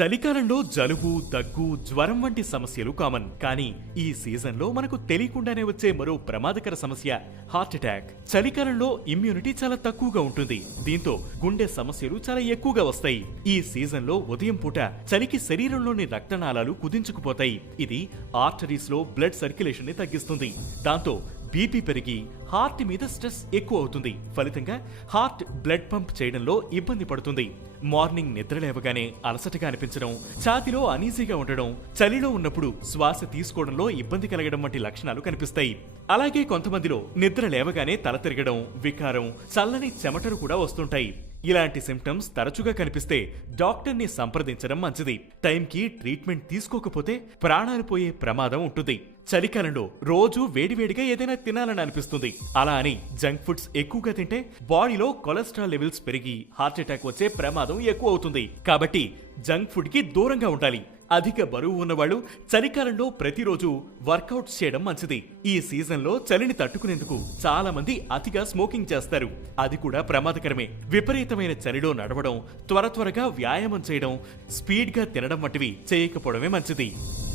చలికాలంలో జలుబు, దగ్గు, జ్వరం వంటి సమస్యలు కామన్. కానీ ఈ సీజన్లో మనకు తెలియకుండానే వచ్చే మరో ప్రమాదకర సమస్య హార్ట్ అటాక్. చలికాలంలో ఇమ్యూనిటీ చాలా తక్కువగా ఉంటుంది. దీంతో గుండె సమస్యలు చాలా ఎక్కువగా వస్తాయి. ఈ సీజన్లో ఉదయం పూట చలికి శరీరంలోని రక్తనాళాలు కుదించుకుపోతాయి. ఇది ఆర్టరీస్ లో బ్లడ్ సర్క్యులేషన్ ని తగ్గిస్తుంది. దాంతో బీపీ పెరిగి హార్ట్ మీద స్ట్రెస్ ఎక్కువ అవుతుంది. ఫలితంగా హార్ట్ బ్లడ్ పంప్ చేయడంలో ఇబ్బంది పడుతుంది. మార్నింగ్ నిద్ర లేవగానే అలసటగా అనిపించడం, ఛాతీలో అనీజీగా ఉండడం, చలిలో ఉన్నప్పుడు శ్వాస తీసుకోవడంలో ఇబ్బంది కలగడం వంటి లక్షణాలు కనిపిస్తాయి. అలాగే కొంతమందిలో నిద్ర లేవగానే తల తిరగడం, వికారం, చల్లని చెమటలు కూడా వస్తుంటాయి. ఇలాంటి సిమ్టమ్స్ తరచుగా కనిపిస్తే డాక్టర్ని సంప్రదించడం మంచిది. టైంకి ట్రీట్మెంట్ తీసుకోకపోతే ప్రాణాలు పోయే ప్రమాదం ఉంటుంది. చలికాలంలో రోజు వేడివేడిగా ఏదైనా తినాలని అనిపిస్తుంది. అలా అని జంక్ ఫుడ్స్ ఎక్కువగా తింటే బాడీలో కొలెస్ట్రాల్ లెవెల్స్ పెరిగి హార్ట్ అటాక్ వచ్చే ప్రమాదం ఎక్కువ అవుతుంది. కాబట్టి జంక్ ఫుడ్ కి దూరంగా ఉండాలి. అధిక బరువు ఉన్నవాళ్లు చలికాలంలో ప్రతిరోజు వర్కౌట్స్ చేయడం మంచిది. ఈ సీజన్లో చలిని తట్టుకునేందుకు చాలా మంది అతిగా స్మోకింగ్ చేస్తారు. అది కూడా ప్రమాదకరమే. విపరీతమైన చలిలో నడవడం, త్వరగా వ్యాయామం చేయడం, స్పీడ్గా తినడం వంటివి చేయకపోవడమే మంచిది.